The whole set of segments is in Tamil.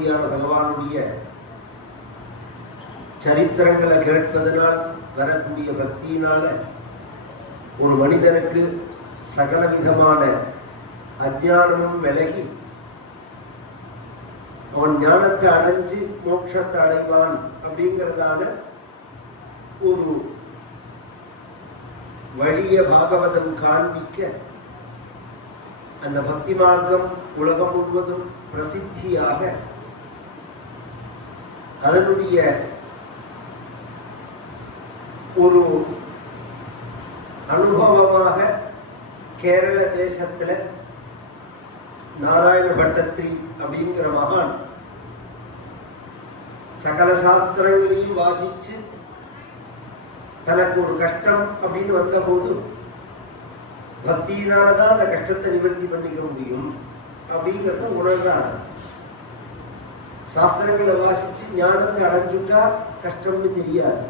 சக்கரவர்த்தியான பகவானுடைய சரித்திரங்களை கேட்பதனால் வரக்கூடிய பக்தியினால ஒரு மனிதனுக்கு சகலவிதமான அஜானமும் விலகி அவன் ஞானத்தை அடைஞ்சு மோட்சத்தை அடைவான் அப்படிங்கிறதான ஒரு வழிய பாகவதம் காண்பிக்க அந்த பக்தி மார்க்கம் உலகம் முழுவதும் பிரசித்தியாக அதனுடைய ஒரு அனுபவமாக கேரள தேசத்தில் நாராயண பட்டத்திரி அப்படிங்கிற மகான் சகல சாஸ்திரங்களையும் வாசிச்சு தனக்கு ஒரு கஷ்டம் அப்படின்னு வந்தபோது பக்தியினாலதான் அந்த கஷ்டத்தை நிவர்த்தி பண்ணிக்க முடியும் அப்படிங்கிறத உணர்றார் ശാസ്ത്രങ്ങളെ വാശിച്ച് ജ്ഞാനത്തെ അടഞ്ഞിട്ട കഷ്ടം തിരിയാതെ.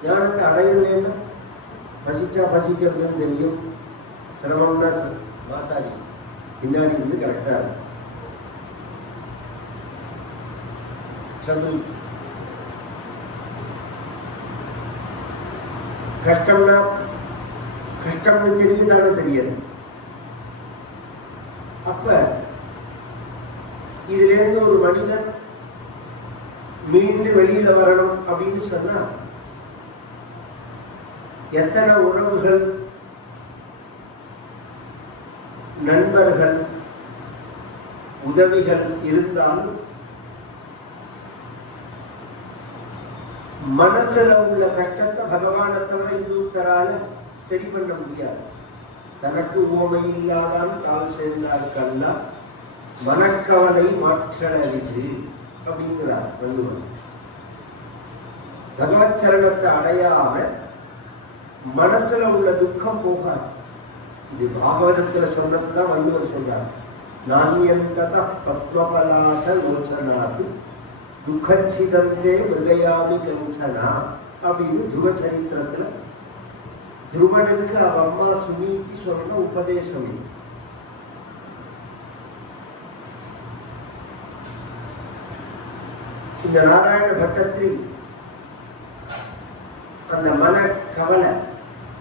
ജ്ഞാനത്തെ അടയുന്നേണ്ട ഭജിച്ചാ ഭജിക്കുന്നത് തെരിയും ശ്രമം പിന്നാടി ഇന്ന് കറക്റ്റാണ് കഷ്ടം കഷ്ടം തിരിയുന്നതാണ് തിരിയത് അപ്പൊ இதுலேருந்து இதுல இருந்து ஒரு மனிதன் மீண்டு வெளியில வரணும் அப்படின்னு சொன்னா எத்தனை உறவுகள் நண்பர்கள் உதவிகள் இருந்தாலும் மனசுல உள்ள கஷ்டத்தை பகவானை தவிர இன்னொருத்தரால சரி பண்ண முடியாது. தனக்கு ஓமை இல்லாதான் தாள் சேர்ந்தார்கல்ல மனக்கவலை மாற்றலரிது அப்படிங்கிறார் வள்ளுவர். பகவத் சரணத்தை அடையாம மனசுல உள்ள துக்கம் போகாது. இது பாகவதத்துல சொன்னதுதான் வள்ளுவர் சொல்றார். நானியந்தத பத்மபலாச லோச்சனாத்து துக்கச்சிதந்தே மிருகயாமி கஞ்சனா அப்படின்னு துருவ சரித்திரத்துல துருவனுக்கு அவ அம்மா சுமீதி சொன்ன உபதேசம். இது. இந்த நாராயண பட்டத்தில் அந்த மன கவலை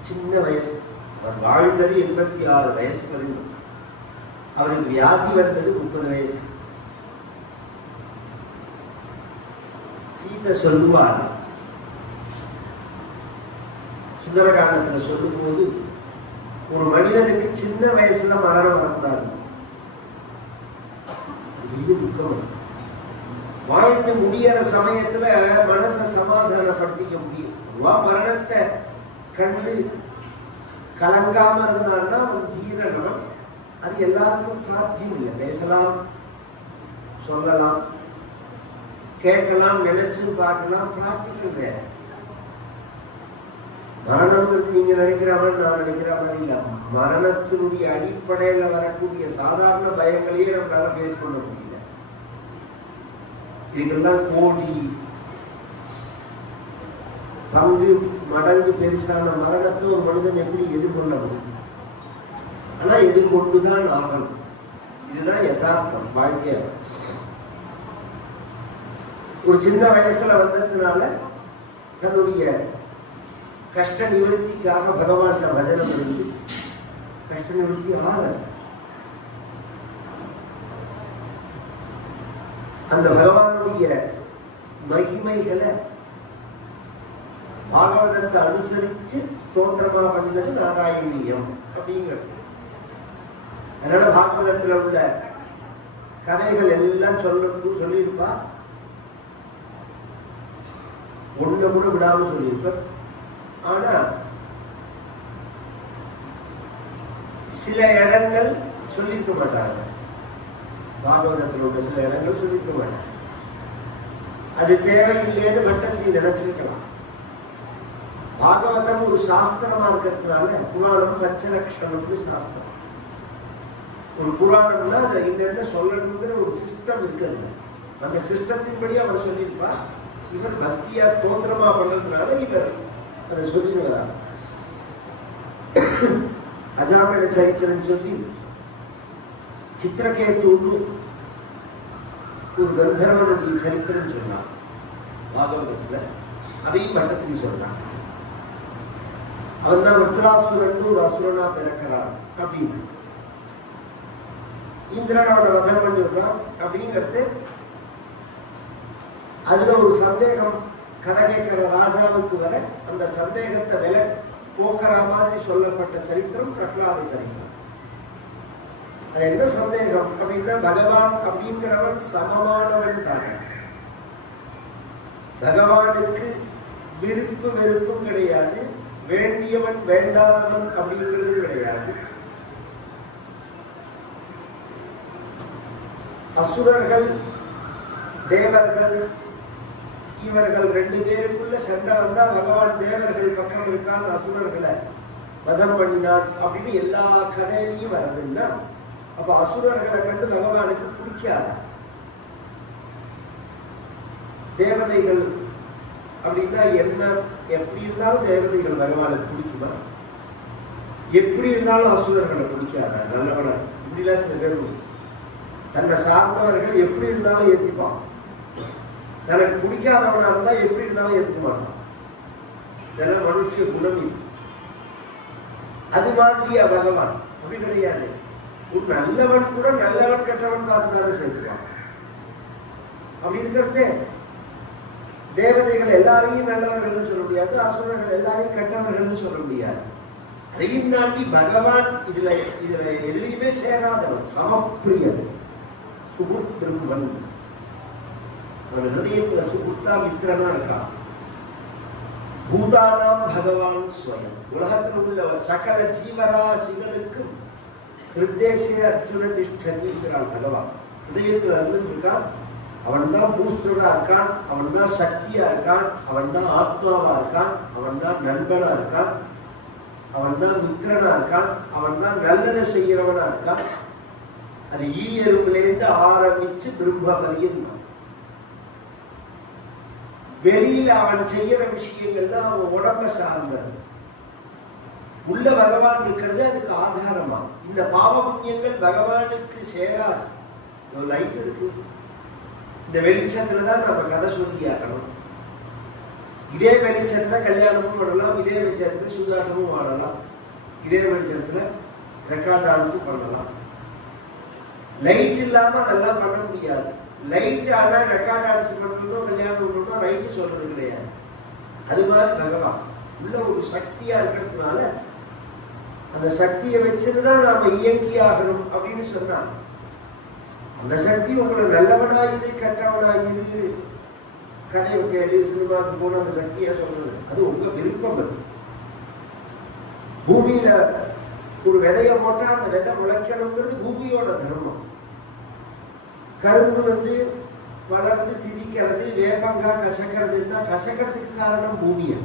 சின்ன வயசு அவர் வாழ்ந்தது எண்பத்தி ஆறு வயசு வரைக்கும் அவருக்கு வியாதி வந்தது முப்பது வயசு. சீதை சொல்லுவார் சுந்தரகாண்டத்துல சொல்லும்போது ஒரு மனிதனுக்கு சின்ன வயசுல மரணம் வரக்கூடாது இது முக்கியம் வாழ்ந்து முடியற சமயத்துல மனசை சமாதானப்படுத்திக்க முடியும். வா மரணத்தை கண்டு கலங்காம இருந்தான்னா அவன் தீரணும். அது எல்லாருக்கும் சாத்தியம் இல்லை. பேசலாம் சொல்லலாம் கேட்கலாம் நினைச்சு பார்க்கலாம் பிரார்த்திக்கல் வேற. மரணம்ன்றது நீங்க நினைக்கிற மாதிரி நான் நினைக்கிற மாதிரி இல்லை. மரணத்தினுடைய அடிப்படையில வரக்கூடிய சாதாரண பயங்களையே நம்மளால ஃபேஸ் பண்ண முடியும். இதுக்கெல்லாம் கோடி. பங்கு மடங்கு பெருசான மரணத்தை ஒரு மனிதன் எப்படி எதிர்கொள்ள முடியும் ஆனா எதிர்கொண்டுதான் ஆகணும். இதுதான் யதார்த்தம் வாழ்க்கை. ஒரு சின்ன வயசுல வந்ததுனால தன்னுடைய கஷ்ட நிவர்த்திக்காக பகவான்ல பஜனம் இருந்து கஷ்ட நிவர்த்தி ஆகலை. அந்த பகவானுடைய மகிமைகளை பாகவதத்தை அனுசரிச்சு ஸ்தோத்திரமா பண்ணினது நாராயணீயம் அப்படிங்கிறது. அதனால பாகவதத்துல உள்ள கதைகள் எல்லாம் சொல்ல சொல்லியிருப்பா. ஒண்ணு கூட விடாம சொல்லியிருப்ப. ஆனா சில இடங்கள் சொல்லியிருக்க மாட்டாங்க. பாகவதத்தில் உள்ள சில இடங்கள் சொல்லியிருக்க அது தேவையில்லைன்னு வட்டத்தில் நினைச்சிருக்கலாம். பாகவதம் ஒரு சாஸ்திரமா இருக்கிறதுனால புராணம் பஞ்சலட்சணம்னு சாஸ்திரம். ஒரு புராணம்னா அதை என்னென்ன சொல்லணுங்கிற ஒரு சிஸ்டம் இருக்கிறது. அந்த சிஸ்டத்தின்படி அவர் சொல்லியிருப்பார். இவர் பக்தியா ஸ்தோத்திரமா பண்றதுனால இவர் அதை சொல்லி வரார் அஜாமிட சரித்திரம் சொல்லி சித்திரகேத்துன்னு ஒரு கந்தர்வனுடைய சரித்திரம் சொன்னான். பாகவதத்துல அதையும் பட்டத்திரி சொன்னான். அவன் தான் விருத்ராசுரன் ஒரு அசுரனா பிறக்கிறான் அப்படின்னு. இந்திரன் அவனை வதம் பண்ணிடுறான் அப்படிங்கிறது அதுல ஒரு சந்தேகம் கதை கேட்கிற ராஜாவுக்கு வர அந்த சந்தேகத்தை விலை போக்குற மாதிரி சொல்லப்பட்ட சரித்திரம் பிரகலாத சரித்திரம். அது என்ன சந்தேகம்? அப்படின்னா பகவான் அப்படிங்கிறவன் சமமானவன் தானே. பகவானுக்கு விருப்பு வெறுப்பும் கிடையாது வேண்டியவன் வேண்டாதவன் அப்படிங்கிறது கிடையாது. அசுரர்கள் தேவர்கள் இவர்கள் ரெண்டு பேருக்குள்ள சண்டை வந்தா பகவான் தேவர்கள் பக்கம் இருக்கான் அசுரர்களை வதம் பண்ணினான் அப்படின்னு எல்லா கதையிலையும் வருதுன்னா அப்ப அசுரர்களை கண்டு பகவானுக்கு பிடிக்காத தேவதைகள் அப்படின்னா என்ன எப்படி இருந்தாலும் தேவதைகள் பகவானுக்கு பிடிக்குமா எப்படி இருந்தாலும் அசுரர்களை பிடிக்காத நல்லவன இப்படிலாம் சில பேர் தன்னை சார்ந்தவர்கள் எப்படி இருந்தாலும் ஏத்திப்பான் தனக்கு பிடிக்காதவனா இருந்தா எப்படி இருந்தாலும் ஏற்றுக்க மாட்டான் இதெல்லாம் மனுஷ குணம் இது அது மாதிரியா பகவான் அப்படி கிடையாது நல்லவன் கூட நல்லவன் கெட்டவன் பார்த்தாலும் சேர்த்துக்கான் அப்படி இருக்கிறதே. தேவதைகள் எல்லாரையும் நல்லவர்கள்னு சொல்ல முடியாது அசுரர்கள் எல்லாரையும் கெட்டவர்கள்னு சொல்ல முடியாது. அதையும் தாண்டி பகவான் இதுல இதுல எதுலையுமே சேராதவன் சமப்பிரியன் சுகுத் பிரம்மன் அவன் ஹிருதயத்துல சுகுத்தா மித்திரனா இருக்கான். பூதானாம் பகவான் ஸ்வயம். உலகத்தில் உள்ள சகல ஜீவராசிகளுக்கும் ஹிருதேசே அர்ஜுன திஷ்டதிங்கிறான் பகவான். ஹிருதயத்தில் இருந்துருக்கான் அவன் தான் பூஸ்டரா இருக்கான் அவன் தான் சக்தியா இருக்கான் அவன் தான் ஆத்மாவா இருக்கான் அவன் தான் நண்பனா இருக்கான் அவன் தான் மித்திரனா இருக்கான் அவன் தான் நல்லதை செய்கிறவனா இருக்கான் அது ஈயருவிலேருந்து ஆரம்பிச்சு பிரம்ம பரியந்தம் வெளியில அவன் செய்யற விஷயங்கள்லாம் அவன் உடம்ப சார்ந்தது. உள்ள பகவான் இருக்கிறது அதுக்கு ஆதாரமா? இந்த பாவ புண்ணியங்கள் பகவானுக்கு சேராது. ஒரு லைட் இருக்கு. இந்த வெளிச்சத்துல தான் நம்ம கதை சொல்லி ஆகணும். இதே வெளிச்சத்துல கல்யாணமும் பண்ணலாம் இதே வெளிச்சத்துல சூதாட்டமும் ஆடலாம் இதே வெளிச்சத்துல ரெக்கார்ட் டான்ஸும் பண்ணலாம். லைட் இல்லாம அதெல்லாம் பண்ண முடியாது. லைட் ஆனா ரெக்கார்ட் டான்ஸ் பண்ணணும் கல்யாணம் பண்ணணும் லைட் சொல்றது கிடையாது. அது மாதிரி பகவான். உள்ள ஒரு சக்தியா இருக்கிறதுனால அந்த சக்தியை வச்சுட்டு தான் நாம இயங்கி ஆகணும் அப்படின்னு சொன்னான் அந்த சக்தி உங்களை நல்லவனாயுது கெட்டவனாயுது கதையை கேட்டு சினிமாவுக்கு போன அந்த சக்தியா சொல்றது. அது உங்க விருப்பம் அது. பூமியில ஒரு விதைய போட்டா அந்த விதை முளைக்கணுங்கிறது பூமியோட தர்மம். கரும்பு வந்து வளர்ந்து திணிக்கிறது வேகங்கா கசக்கிறதுன்னா கசக்கிறதுக்கு காரணம் பூமியா?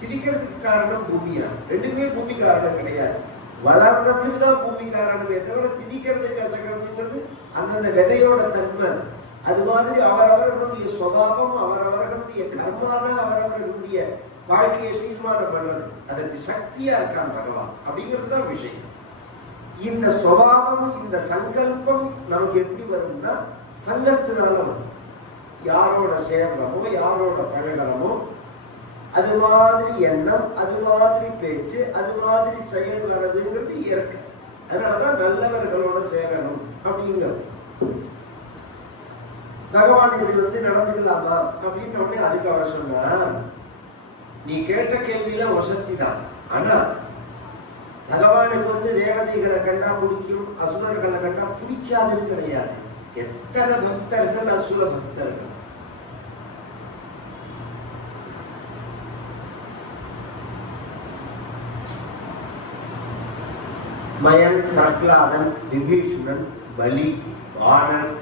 திதிக்கிறதுக்கு காரணம் பூமியா ரெண்டுமே பூமி காரணம் கிடையாது. வளர்றதுக்கு தான் பூமி காரணமே தவிர திணிக்கிறது கசக்கிறதுங்கிறது அந்தந்த விதையோட தன்மை. அது மாதிரி அவரவர்களுடைய சுவாவம் அவரவர்களுடைய கர்மா தான் அவரவர்களுடைய வாழ்க்கையை தீர்மானம் பண்றது அதற்கு சக்தியா இருக்கான் பகவான். அப்படிங்கிறது தான் விஷயம். இந்த சுவாவம் இந்த சங்கல்பம் நமக்கு எப்படி வரும்னா சங்கத்தினால வரும். யாரோட சேர்றமோ யாரோட பழகிறமோ அது மாதிரி எண்ணம் அது மாதிரி பேச்சு அது மாதிரி செயல் வர்றதுங்கிறது இயற்கை. அதனாலதான் நல்லவர்களோட சேரணும் அப்படிங்கிறது. பகவான் இப்படி வந்து நடந்துக்கலாமா? அப்படின்ற உடனே அதுக்கு அவர் சொன்னார் நீ கேட்ட கேள்வியில வசதி தான். ஆனா பகவானுக்கு வந்து தேவதைகளை கண்டா பிடிக்கும் அசுரர்களை கண்டா பிடிக்காதுன்னு கிடையாது. எத்தனை பக்தர்கள் அசுர பக்தர்கள்? மயன் பிரகலாதன் விபீஷணன் பலி வாணன்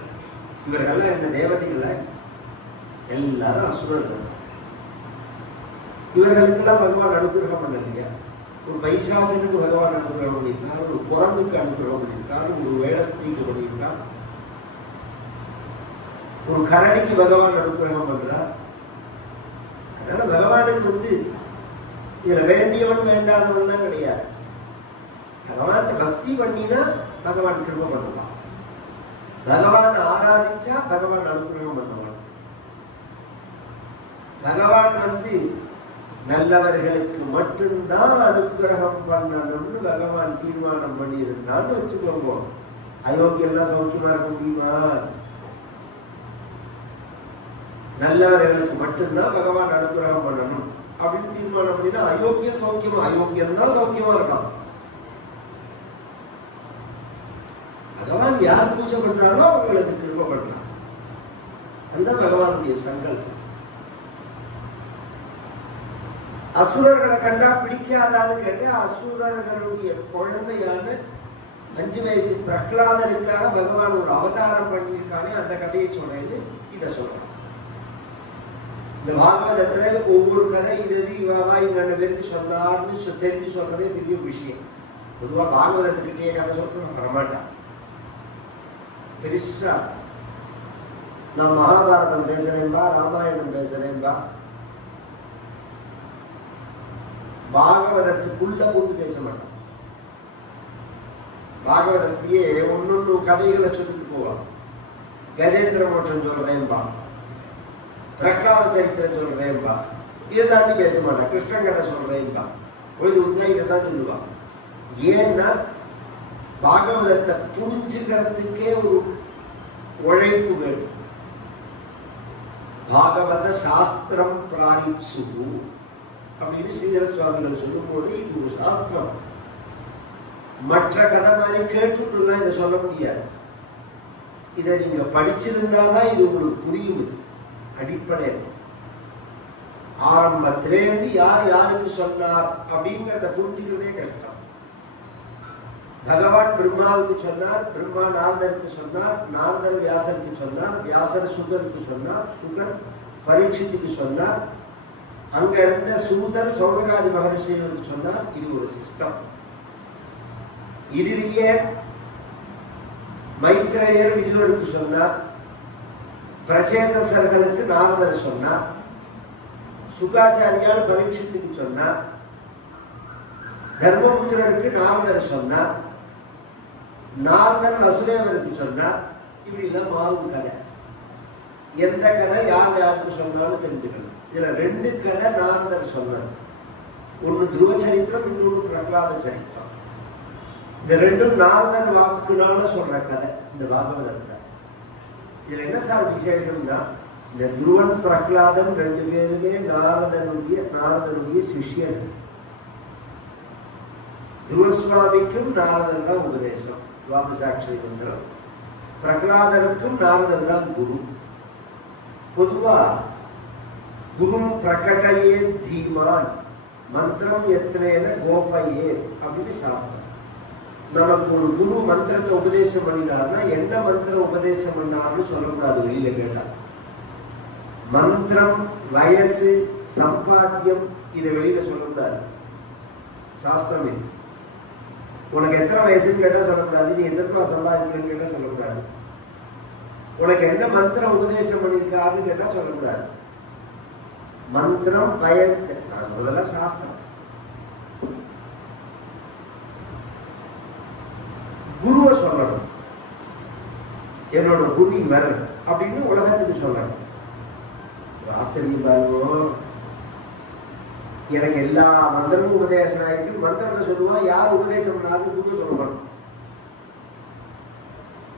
இவர்கள் இந்த தேவதைகளை எல்லாரும் அசுரர்கள். இவர்களுக்கெல்லாம் பகவான் அனுகிரகம் பண்ணலையா? ஒரு பைசாசனுக்கு பகவான் அனுகிரகம் பண்ணியிருக்கார் ஒரு குரங்குக்கு அனுகிரகம் பண்ணியிருக்கார் ஒரு வேடஸ்திரிக்கு பண்ணியிருக்கார். ஒரு கரணிக்கு பகவான் அனுகிரகம் பண்றார். அதனால பகவானுக்கு வந்து இதுல வேண்டியவன் வேண்டாதவன் தான் கிடையாது. பகவான் பக்தி பண்ணினா பகவான் கிருப பண்ணலாம் பகவான் ஆராதிச்சா பகவான் அனுகிரகம் பண்ணுவான். பகவான் வந்து நல்லவர்களுக்கு மட்டும்தான் அனுகிரகம் பண்ணணும்னு பகவான் தீர்மானம் பண்ணியிருந்தான்னு வச்சுக்கோங்க. அயோக்கியெல்லாம் சௌக்கியமா இருக்க முடியுமா? நல்லவர்களுக்கு மட்டும்தான் பகவான் அனுகிரகம் பண்ணணும் அப்படின்னு தீர்மானம் பண்ணினா அயோக்கியம் சௌக்கியமா? அயோக்கியம் தான் சௌக்கியமா இருக்கான் பகவான் யார் பூஜை பண்றானோ அவங்களுக்கு கிருப பண்றான். அதுதான் பகவானுடைய சங்கல்பம். அசுரர்களை கண்டா பிடிக்காதான்னு கேட்டு அசுரர்களுடைய குழந்தையான அஞ்சு வயசு பிரகலாதனுக்காக பகவான் ஒரு அவதாரம் பண்ணியிருக்கானே அந்த கதையை சொல்றேன்னு இதை சொல்றேன். இந்த பாகவதத்துல ஒவ்வொரு கதை இது இது இவாவா இவங்க பேருக்கு சொன்னார்னு தெரிஞ்சு சொல்றதே பெரிய விஷயம். பொதுவா பாகவதத்துக்கிட்டே கதை சொல்றோம் வரமாட்டான் பெருசா. நான் மகாபாரதம் பேசுறேன்பா ராமாயணம் பேசுறேன்பா. பாகவதத்துக்குள்ள பூந்து பேச மாட்டான். பாகவதத்தையே ஒன்னொன்று கதைகளை சொல்லிட்டு போவான். கஜேந்திர மோட்சம் சொல்றேன்பா. பிரகலாத சரித்திரம் சொல்றேன்பா. இதை தாண்டி பேச மாட்டான். கிருஷ்ணன் கதை சொல்றேன்பா. பொழுது உஞ்சா தான் சொல்லுவான். ஏன்னா பாகவதத்தை புரிஞ்சுக்கிறதுக்கே ஒரு உழைப்பு வேணும். பாகவத சாஸ்திரம் பிராணிப்சு அப்படின்னு ஸ்ரீதர சுவாமிகள் சொல்லும்போது இது ஒரு சாஸ்திரம். மற்ற கதை மாதிரி கேட்டுட்டுனா இதை சொல்ல முடியாது. இதை நீங்க படிச்சிருந்தாதான் இது உங்களுக்கு புரியும் இது அடிப்படை ஆரம்பத்திலேருந்து யார் யாருக்கு சொன்னார் அப்படிங்கிறத புரிஞ்சுக்கிறதே கஷ்டம். பகவான் பிரம்மாவுக்கு சொன்னார் பிரம்மா நாரதருக்கு சொன்னார் நாரதர் வியாசருக்கு சொன்னார் வியாசர் சுகருக்கு சொன்னார் சுகர் பரீட்சித்துக்கு சொன்னார். அங்க இருந்த சூதர் சௌனகாதி மகரிஷிகளுக்கு சொன்னார் இது ஒரு சிஸ்டம் இதுலேயே மைத்ரேயர் விதுரருக்கு சொன்னார் பிரச்சேதசர்களுக்கு நாரதர் சொன்னார் சுகாச்சாரியால் பரீட்சித்துக்கு சொன்னார் தர்மபுத்திரருக்கு நாரதர் சொன்னார். நாரதன் வசுதேவனுக்கு சொன்னார் இப்படி எல்லாம் மாறும் கதை. எந்த கதை யார் யாருக்கு சொன்னாலும் தெரிஞ்சுக்கணும். இதுல ரெண்டு கதை நாரதர் சொன்னார். ஒன்று துருவ சரித்திரம் இன்னொன்று பிரகலாத சரித்திரம். இந்த ரெண்டும் நாரதன் வாக்குனால சொல்ற கதை. இந்த பாகவதத்துல. இதுல என்ன சார் விசேஷம்னா இந்த துருவன் பிரகலாதன் ரெண்டு பேருமே நாரதனுடைய நாரதனுடைய சிஷியர்கள். துருவசுவாமிக்கும் நாரதன் தான் உபதேசம். துவாதசாட்சி மந்திரம் பிரகலாதனுக்கும் நாரதர் தான் குரு. பொதுவாக குரும் பிரகடையே தீமான் மந்திரம் எத்தனைன கோபையே அப்படின்னு சாஸ்திரம். நமக்கு ஒரு குரு மந்திரத்தை உபதேசம் பண்ணினார்னா என்ன மந்திரம் உபதேசம் பண்ணார்னு சொல்லக்கூடாது வெளியில கேட்டா. மந்திரம் வயசு சம்பாத்தியம் இதை வெளியில சொல்லக்கூடாது சாஸ்திரமே. உனக்கு எத்தனை வயசுன்னு கேட்டால் சொல்லக்கூடாது நீ எதிர்ப்பா ரூபா சம்பாதிக்கிறேன்னு கேட்டா சொல்லக்கூடாது. உனக்கு என்ன மந்திரம் உபதேசம் பண்ணியிருக்காருன்னு கேட்டால் சொல்லக்கூடாது. மந்திரம் பயத்து நான் சொல்லலாம் சாஸ்திரம். குருவை சொல்லணும். என்னோட குரு இவர் அப்படின்னு உலகத்துக்கு சொல்லணும். ஆச்சரியம் பாருங்க. எனக்கு எல்லா மந்திரமும் உபதேசம் ஆகிட்டு மந்திரத்தை சொல்லுவான் யார் உபதேசம் பண்ணாலும் புதுவை சொல்ல மாட்டோம்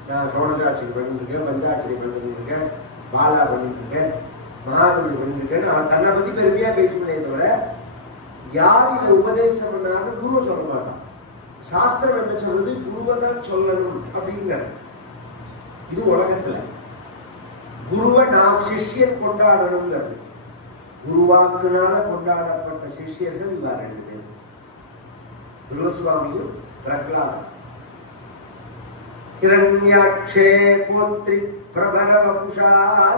நான் சோழசாட்சி பண்ணிருக்கேன் பஞ்சாட்சி பண்ணிட்டுருக்கேன் பாலா பண்ணிட்டுருக்கேன் மகாபலி பண்ணிருக்கேன்னு அவன் தன்னை பற்றி பெருமையாக பேசுவனே தவிர யார் இதை உபதேசம் பண்ணாலும் குருவை சொல்ல மாட்டான். சாஸ்திரம் என்ன சொல்றது குருவை தான் சொல்லணும் அப்படிங்கிற இது உலகத்தில் குருவை நாம் சிஷ்யன் கொண்டாடணுங்கிறது. குருவாக்குனால கொண்டாடப்பட்ட சிஷ்யர்கள் இவா ரெண்டு பேர் துருவசுவாமியும் பிரகலாதம் हिरण्याक्षे पुत्रि प्रबलवपुषा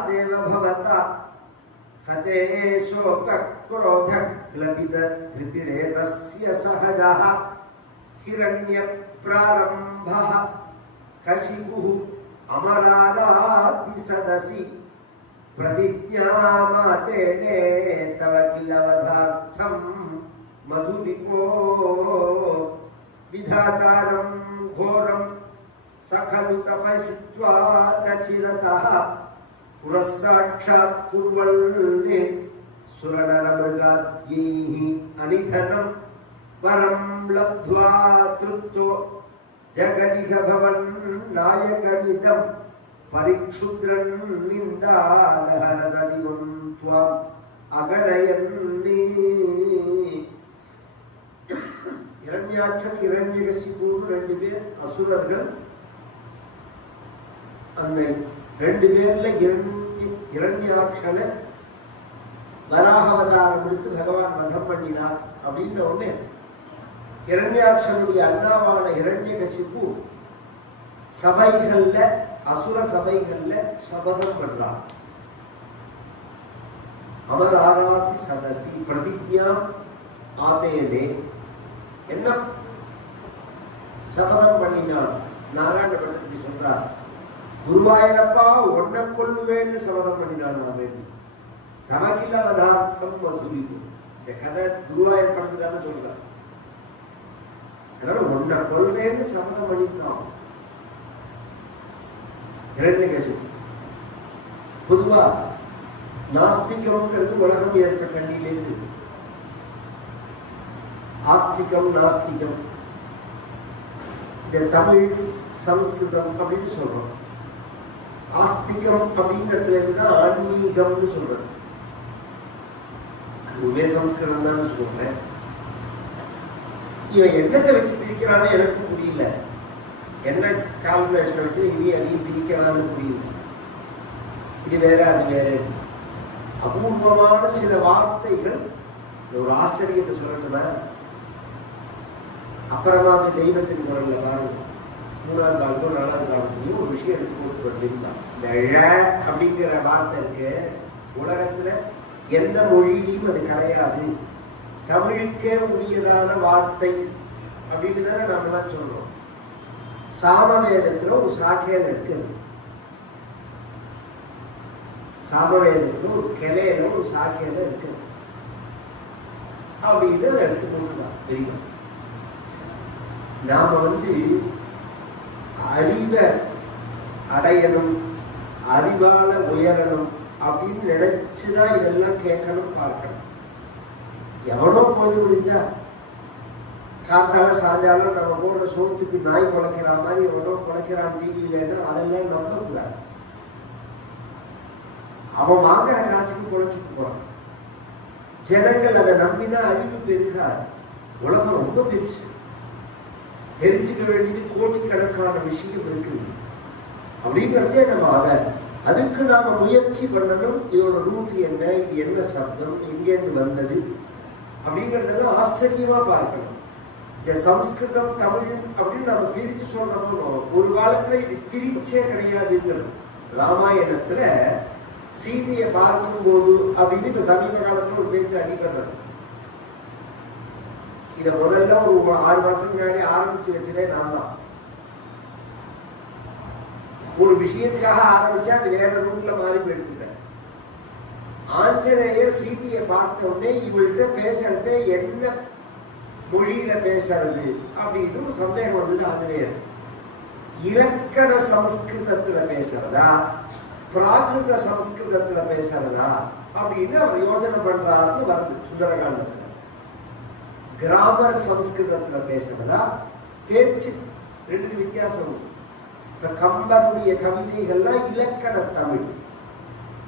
देव भवता हते शोकक्रोधग्लपितधृतिरेतस्य सहजः हिरण्यप्रारम्भः कशिपुः अमराराति सदसि प्रतिज्ञामातेने तव किलवधार्थं मधुरिको विधातारं घोरं स खलु तपसित्वा न चिरतः पुरः साक्षात् कुर्वल्ले सुरनरमृगाद्यैः अनिधनं वरं लब्ध्वा तृप्तो जगदिह भवन् नायकमिदम् நிந்தாலஹரததிவம் துவாம் அகணயன்னே இரண்யாட்சன் இரண்யகசிபூன்னு ரெண்டு பேர் அசுரர்கள் அந்த ரெண்டு பேர்ல இரண்ய இரண்யாட்சனை வராகவதாரம் எடுத்து பகவான் வதம் பண்ணினார் அப்படின்ற உடனே இரண்யாட்சனுடைய அண்ணாவான இரண்யகசிப்பு சபைகள்ல அசுர சபைகள்ல சபதம் பண்றான். அமர் ஆராதி சதசி பிரதிஜா ஆதேனே. என்ன? சபதம் பண்ணினான். நாராயண பண்டத்துக்கு சொல்றார் குருவாயிரப்பா ஒன்ன கொள்ளுவேன்னு சபதம் பண்ணினான் நான் வேண்டி தமக்கில்ல பதார்த்தம் மதுரிக்கும் இந்த கதை குருவாயூர் படத்துக்கு தானே சொல்றான் அதனால ஒன்ன கொள்வேன்னு சபதம் பண்ணிட்டான் இரண்டு பொதுவா நாஸ்திகம்ங்கிறது உலகம் ஏற்பட்ட கண்ணிலேருந்து ஆஸ்திகம் நாஸ்திகம். இந்த தமிழ் சமஸ்கிருதம் அப்படின்னு சொல்றோம். ஆஸ்திகம் அப்படிங்கிறதுல இருந்து தான் ஆன்மீகம்னு சொல்றது அதுவே சமஸ்கிருதம் தான் சொல்லுவேன் இவன் என்னத்தை வச்சு பிரிக்கிறான்னு எனக்கு புரியல. என்ன கால்குலேஷன் வச்சு இது அதையும் பிரிக்கலாம்னு புரியும் இது வேற அது வேற. அபூர்வமான சில வார்த்தைகள் ஒரு ஆச்சரியத்தை சொல்லட்டுமா? அப்புறமா அந்த தெய்வத்தின் குரல்ல பாருங்க. மூணாவது பாகத்தும் நாலாவது காலத்துலையும் ஒரு விஷயம் எடுத்து போட்டு கொண்டிருந்தான். இந்த ழ அப்படிங்கிற வார்த்தை இருக்கு. உலகத்துல எந்த மொழியிலையும் அது கிடையாது. தமிழுக்கே உரியதான வார்த்தை அப்படின்னு தானே நம்மளாம் சொல்றோம். சாமவேதத்துல ஒரு சாக்கையில இருக்கு சாமவேதத்துல ஒரு கிளையில ஒரு சாக்கையில இருக்கு அப்படின்னு அதை எடுத்து போட்டுதான் நாம வந்து அறிவை அடையணும் அறிவால உயரணும் அப்படின்னு நினைச்சுதான் இதெல்லாம் கேட்கணும் பார்க்கணும். எவனோ பொழுது முடிஞ்சா காத்தால சாஞ்சாலும் நம்ம போடுற சோத்துக்கு நாய் குலைக்கிற மாதிரி எவனோ குலைக்கிறான் டிவியிலன்னா அதெல்லாம் நம்பக்கூடாது அவன் வாங்குற காசுக்கு குலைச்சிட்டு போறான். ஜனங்கள் அதை நம்பினா அறிவு பெருகாது உலகம் ரொம்ப பெருசு. தெரிஞ்சுக்க வேண்டியது கோட்டிக்கணக்கான விஷயம் இருக்குது. அப்படிங்கிறதே நம்ம அதை அதுக்கு நாம முயற்சி பண்ணணும். இதோட ரூட் என்ன இது என்ன சப்தம் எங்கேருந்து வந்தது அப்படிங்கிறதெல்லாம் ஆச்சரியமா பார்க்கணும். இந்த சம்ஸ்கிருதம் தமிழ் அப்படின்னு நம்ம பிரிச்சு சொல்றோமோ ஒரு காலத்துல இது பிரிச்சே கிடையாதுங்கிறது ராமாயணத்துல. சீதையை பார்க்கும்போது அப்படின்னு இப்ப சமீப காலத்துல ஒரு பேச்சு அடிபடுறது இத முதல்ல ஒரு ஆறு மாசம் முன்னாடி ஆரம்பிச்சு வச்சதே நான் தான். ஒரு விஷயத்துக்காக ஆரம்பிச்சா அது வேற ரூட்ல மாறி போயிடுத்துட்டேன் ஆஞ்சநேயர் சீதையை பார்த்த உடனே இவள்கிட்ட பேசுறது என்ன மொழியில பேசுறது அப்படின்னு ஒரு சந்தேகம் வந்தது ஆஞ்சநேயர். இலக்கண சம்ஸ்கிருதத்துல பேசுறதா? பிராகிருத சம்ஸ்கிருதத்துல பேசுறதா? அப்படின்னு அவர் யோஜனை பண்றாருன்னு வருது சுந்தரகாண்டத்துல. கிராமர் சம்ஸ்கிருதத்துல பேசுறதா? பேச்சு. ரெண்டுக்கு வித்தியாசம் இப்ப கம்பனுடைய கவிதைகள்லாம் இலக்கண தமிழ்.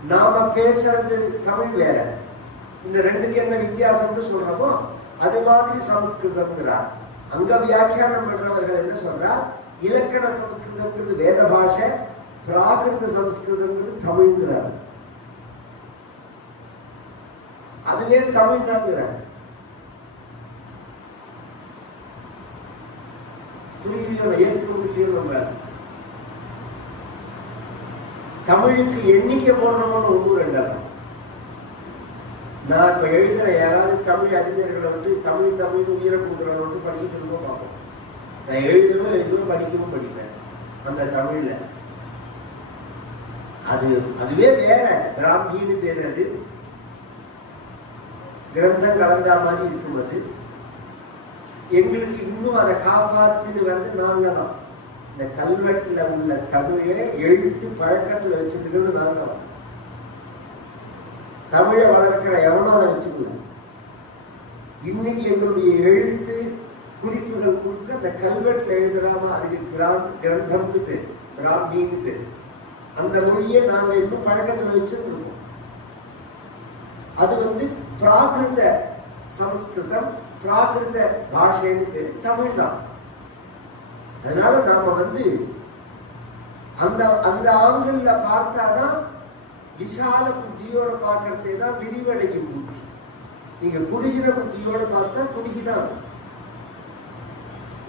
நாம பேசுறது தமிழ் வேற. இந்த ரெண்டுக்கு என்ன வித்தியாசம்னு சொல்றோமோ அது மாதிரி சமஸ்கிருதம்ங்கிறார் அங்க வியாக்கியானம் பண்றவர்கள் என்ன சொல்றா? இலக்கண சமஸ்கிருதம்ங்கிறது வேத பாஷை பிராகிருத சமஸ்கிருதம்ங்கிறது தமிழ்ங்கிறார் அதுவே தமிழ் தான்ங்கிறார் புரியலையோ ஏற்றுக்க முடியலையோ நம்ம தமிழுக்கு எண்ணிக்கை போடுறோம்னு ஒன்று ரெண்டாம் நான் இப்போ எழுதுகிற யாராவது தமிழ் அறிஞர்களை வந்து தமிழ் தமிழ் உயிரை கொடுக்குறவங்க வந்து படிக்க சொல்லுவோம் பார்ப்போம். நான் எழுதணும் எழுதணும் படிக்கவும் படிப்பேன் அந்த தமிழில். அது அதுவே வேற. பிராமின்னு பேர் அது கிரந்தம் கலந்தா மாதிரி இருக்கும் அது. எங்களுக்கு இன்னும் அதை காப்பாத்துன்னு வந்து நாங்கள் தான் இந்த கல்வெட்டில் உள்ள தமிழை எழுத்து பழக்கத்தில் வச்சுருக்கிறது நாங்கள் தான். தமிழை வளர்க்கிற எவனோ அதை வச்சுக்கணும் இன்னைக்கு எங்களுடைய எழுத்து குறிப்புகள் கொடுக்க அந்த கல்வெட்டுல எழுதுறாம அதுக்கு கிராம் கிரந்தம்னு பேர் பிராமின்னு பேர். அந்த மொழியை நாம இன்னும் பழக்கத்துல வச்சிருக்கோம் அது வந்து பிராகிருத சம்ஸ்கிருதம் பிராகிருத பாஷைன்னு பேரு தமிழ் தான். அதனால நாம வந்து அந்த அந்த ஆங்கிள் பார்த்தாதான் விசால புத்தியோட பார்க்கறதே தான் விரிவடையும் புத்தி. நீங்க குறுகிற புத்தியோட பார்த்தா குறுகிதான்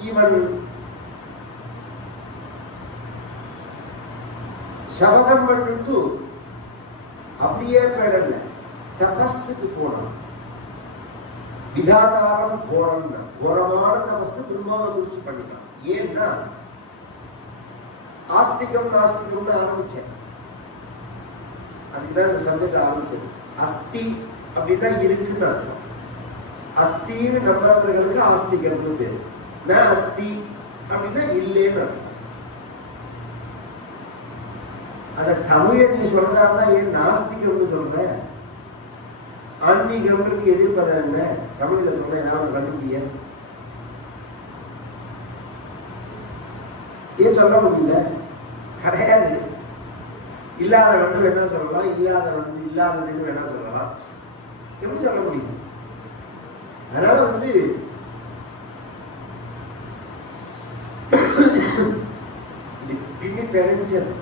இவன் சபதம் பண்ணிட்டு அப்படியே பெடல தபஸுக்கு போனான். விதாதாரம் கோரம்னா கோரமான தபசு பிரம்மாவை குறிச்சு பண்ணிட்டான். ஏன்னா ஆஸ்திகம் நாஸ்திகம்னு ஆரம்பிச்சேன். அதுக்கு தான் இந்த சப்ஜெக்ட் ஆரம்பிச்சது. அஸ்தி அப்படின்னா இருக்குன்னு அர்த்தம். அஸ்தின்னு நம்புறவர்களுக்கு ஆஸ்திகம்னு பேரு. நான் அஸ்தி அப்படின்னா இல்லைன்னு அர்த்தம். அதை தமிழை நீ சொல்றதா ஏன் நாஸ்திகம்னு சொல்ற ஆன்மீகம்ன்றது எதிர்ப்பதம் என்ன? தமிழில் சொல்ற ஏதாவது கண்டுபிடிய ஏன் சொல்ல முடியல? கிடையாது. இல்லாத வந்து என்ன சொல்லலாம்? இல்லாத வந்து இல்லாததுன்னு வேணா சொல்லலாம். எப்படி சொல்ல முடியும்? அதனால வந்து இது பின்னி பிணைஞ்சது.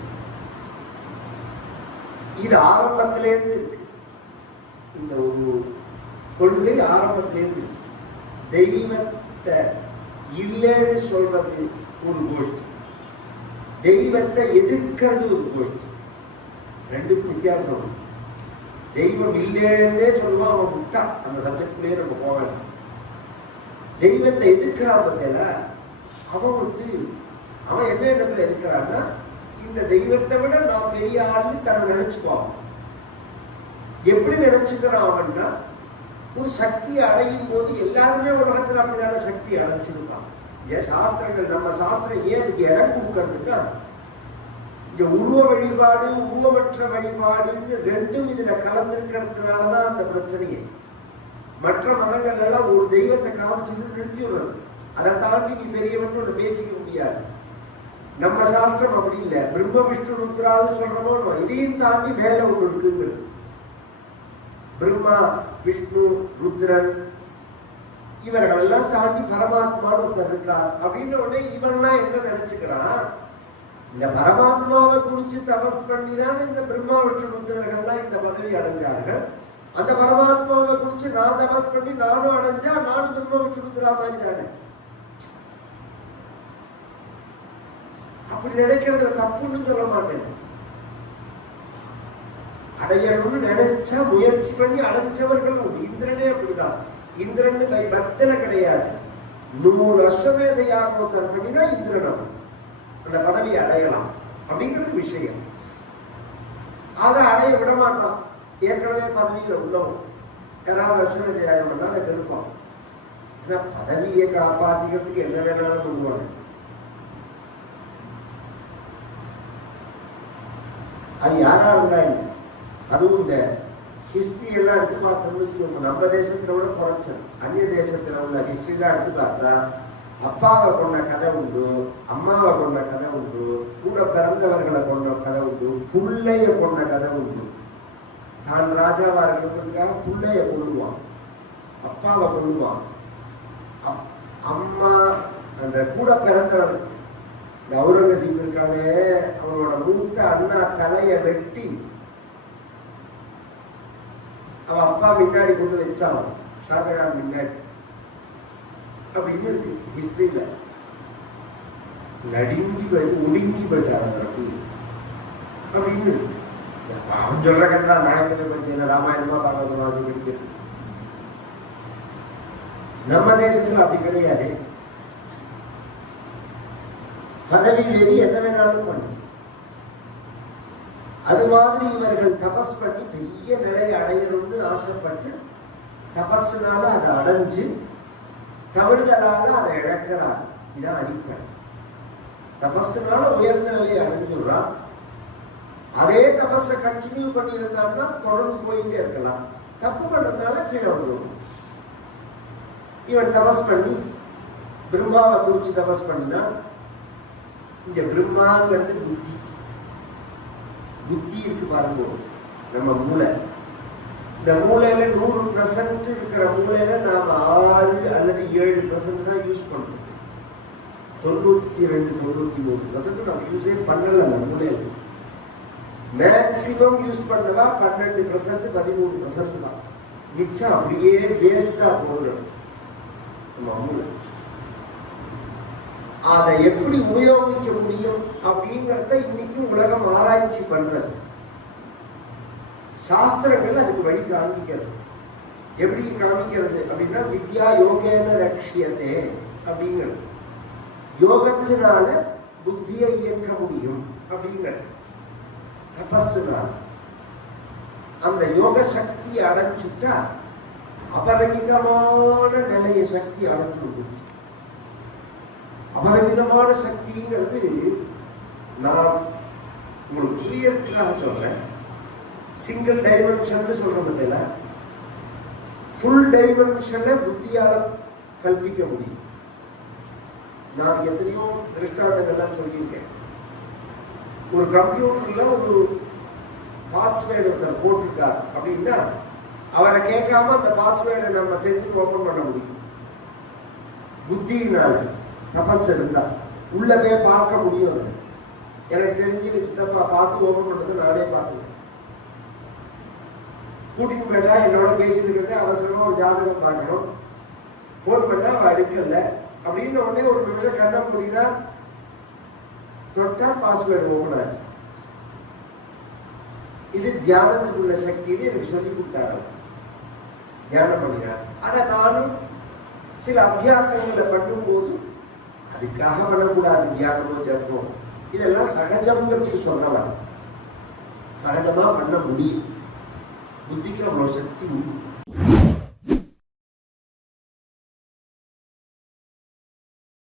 இது ஆரம்பத்திலேருந்து இருக்கு. இந்த ஒரு கொள்கை ஆரம்பத்திலேருந்து இருக்கு. தெய்வத்தை இல்லைன்னு சொல்றது ஒரு கோஷ்டி. தெய்வத்தை எதிர்க்கிறது ஒரு கோஷ்டி. ரெண்டுக்கும் வித்தியாசம் உண்டு. தெய்வம் இல்லைன்னே சொல்லுவான் அவன் விட்டான் அந்த சப்ஜெக்ட்லேயே நம்ம போக வேண்டாம். தெய்வத்தை எதிர்க்கிறான் பத்தியில அவன் வந்து அவன் என்ன இடத்துல எதிர்க்கிறான்னா இந்த தெய்வத்தை விட நான் பெரிய ஆள்னு தன்னை நினைச்சுப்பான் எப்படி நினைச்சுக்கிறான் அவன்னா ஒரு சக்தி அடையும் போது எல்லாருமே உலகத்தில் அப்படிதான சக்தி அடைஞ்சிருக்கான் ஏன் சாஸ்திரங்கள் நம்ம சாஸ்திரம் ஏன் அதுக்கு இடம் கொடுக்கறதுன்னா இந்த உருவ வழிபாடு உருவமற்ற வழிபாடுன்னு ரெண்டும் இதுல கலந்திருக்கிறதுனாலதான் அந்த பிரச்சனையே. மற்ற மதங்கள் எல்லாம் ஒரு தெய்வத்தை காமிச்சுன்னு நிறுத்திடுறது. அதை தாண்டி நீ பெரியவன் ஒன்று பேசிக்க முடியாது. நம்ம சாஸ்திரம் அப்படி இல்லை. பிரம்ம விஷ்ணு ருத்ரான்னு சொல்றோமோ இதையும் தாண்டி மேல ஒன்று இருக்குங்கிறது. பிரம்மா விஷ்ணு ருத்ரன் இவர்கள் எல்லாம் தாண்டி பரமாத்மான்னு ஒருத்தர் இருக்கார். அப்படின்னு உடனே இவன்லாம் என்ன நினைச்சுக்கிறான்? இந்த பரமாத்மாவை குறிச்சு தபஸ் பண்ணி தான் இந்த பிரம்மா விஷ்ணு ருத்ரர்கள்லாம் இந்த பதவி அடைஞ்சார்கள். அந்த பரமாத்மாவை குறிச்சு நான் தபஸ் பண்ணி நானும் அடைஞ்சா நானும் பிரம்ம விஷ்ணு ருத்ரா மாதிரி தானே அப்படி நினைக்கிறதுல தப்புன்னு சொல்ல மாட்டேன். அடையணும்னு நினைச்சா முயற்சி பண்ணி அடைஞ்சவர்கள் உண்டு. இந்திரனே அப்படிதான். இந்திரன் கை பக்தனை கிடையாது. நூறு அஸ்வமேத யாகோத்தர் பண்ணினா இந்திரனம் அந்த பதவியை அடையலாம் அப்படிங்கிறது விஷயம். அதை அடைய விட மாட்டான் ஏற்கனவே பதவியில உள்ளவன் யாராவது அஸ்வமேத தியாகம் பண்ணா அதை கெடுப்போம். ஏன்னா பதவியை காப்பாத்திக்கிறதுக்கு என்ன வேணாலும் பண்ணுவாங்க. அது யாராக இருந்தா அதுவும் இந்த ஹிஸ்ட்ரி எல்லாம் எடுத்து பார்த்தோம்னு வச்சுக்கோங்க. நம்ம தேசத்தில் விட குறைச்சது அந்நிய தேசத்துல உள்ள ஹிஸ்ட்ரி எல்லாம் எடுத்து பார்த்தா அப்பாவை கொண்ட கதை உண்டு அம்மாவை கொண்ட கதை உண்டு கூட பிறந்தவர்களை கொண்ட கதை உண்டு புள்ளைய கொண்ட கதை உண்டு. தான் ராஜாவா இருக்கிறதுக்காக புள்ளைய கொள்ளுவான் அப்பாவை கொள்ளுவான் அப்- அம்மா அந்த கூட பிறந்தவர் இந்த அவுரங்கசீப் இருக்கானே அவனோட மூத்த அண்ணா தலைய வெட்டி அவன் அப்பா முன்னாடி கொண்டு வச்சான். ஷாஜகான் முன்னாடி அப்படின்னு இருக்கு ஹிஸ்டரியில நடுங்கி போயிட்டு ஒடுங்கி போயிட்டார் அந்த அப்படின்னு இருக்கு. அவன் சொல்ற கதை தான் நாயகத்தை படிச்சேன் ராமாயணமா பாகவதமா அது படிக்கிறது நம்ம தேசத்துல அப்படி கிடையாது பதவி வெறி என்ன வேணாலும் பண்ணும் அது மாதிரி இவர்கள் தபஸ் பண்ணி பெரிய நிலை அடையணும்னு ஆசைப்பட்டு தபஸ்னால அதை அடைஞ்சு தவறுதலால அதை இழக்கிறார். இதான் அடிப்படை. தபஸுனால உயர்ந்த நிலையை அடைஞ்சுடுறான். அதே தபஸை கண்டினியூ பண்ணி இருந்தான்னா தொடர்ந்து போயிட்டே இருக்கலாம். தப்பு பண்றதுனால கீழே வந்துடும். இவன் தபஸ் பண்ணி பிரம்மாவை குறிச்சு தபஸ் பண்ணினா இந்த பிரம்மாங்கிறது புத்தி. புத்தி இருக்கு பாருங்க. நம்ம மூளை. இந்த மூளையில நூறு பர்சன்ட் இருக்கிற மூளையில நாம ஆறு அல்லது ஏழு பர்சன்ட் தான் யூஸ் பண்றோம். தொண்ணூத்தி ரெண்டு தொண்ணூத்தி மூணு பர்சன்ட் நம்ம யூஸே பண்ணல அந்த மூளையில மேக்சிமம் யூஸ் பண்ணவா? பன்னெண்டு பர்சன்ட் பதிமூணு பர்சன்ட் தான். மிச்சம் அப்படியே வேஸ்டா போகுது. நம்ம மூளை. அதை எப்படி உபயோகிக்க முடியும் அப்படிங்கறத இன்னைக்கும் உலகம் ஆராய்ச்சி பண்றது. சாஸ்திரங்கள் அதுக்கு வழி காமிக்கிறது. எப்படி காமிக்கிறது அப்படின்னா வித்யா யோகேன லட்சியத்தே அப்படிங்கிறது. யோகத்தினால புத்தியை இயக்க முடியும் அப்படிங்கிறது. தபஸுனால அந்த யோக சக்தி அடைஞ்சுட்டா அபரிமிதமான நிலைய சக்தி அடைஞ்சிடும் புத்தி அபரிமிதமான சக்திங்கிறது நான் உங்களுக்கு புரியறதுக்காக சொல்றேன். சிங்கிள் டைமென்ஷன் சொல்ற பார்த்தீங்களா? ஃபுல் டைமென்ஷனை புத்தியால கல்பிக்க முடியும். நான் எத்தனையோ திருஷ்டாந்தங்கள்லாம் சொல்லியிருக்கேன். ஒரு கம்ப்யூட்டர்ல ஒரு பாஸ்வேர்டு ஒருத்தர் போட்டிருக்கார் அப்படின்னா அவரை கேட்காம அந்த பாஸ்வேர்டை நம்ம தெரிஞ்சு ஓப்பன் பண்ண முடியும். புத்தியினால தபஸ் இருந்தா உள்ளவே பார்க்க முடியும் அதுல. எனக்கு தெரிஞ்சு சித்தப்பா பார்த்து ஓப்பன் பண்றது நானே பார்த்துருக்கேன் கூட்டிட்டு போயிட்டா என்னோட பேசிட்டு அவசரமா ஒரு ஜாதகம் பார்க்கணும். ஃபோன் பண்ணா அவ அடுக்கல அப்படின்ற உடனே ஒரு நிமிஷம் கண்ண மூடினா தொட்டா பாஸ்வேர்டு ஓபன் ஆச்சு. இது தியானத்துக்குள்ள சக்தின்னு எனக்கு சொல்லி கொடுத்தாரு தியானம் பண்ணினார். அதை நானும் சில அபியாசங்களை பண்ணும்போது அதுக்காக பண்ணக்கூடாது தியானமோ ஜப்போ இதெல்லாம் சகஜம்ங்கிறது சொன்னவன் சகஜமா பண்ண முடியும். புத்திக்கு அவ்வளவு சக்தி உண்டு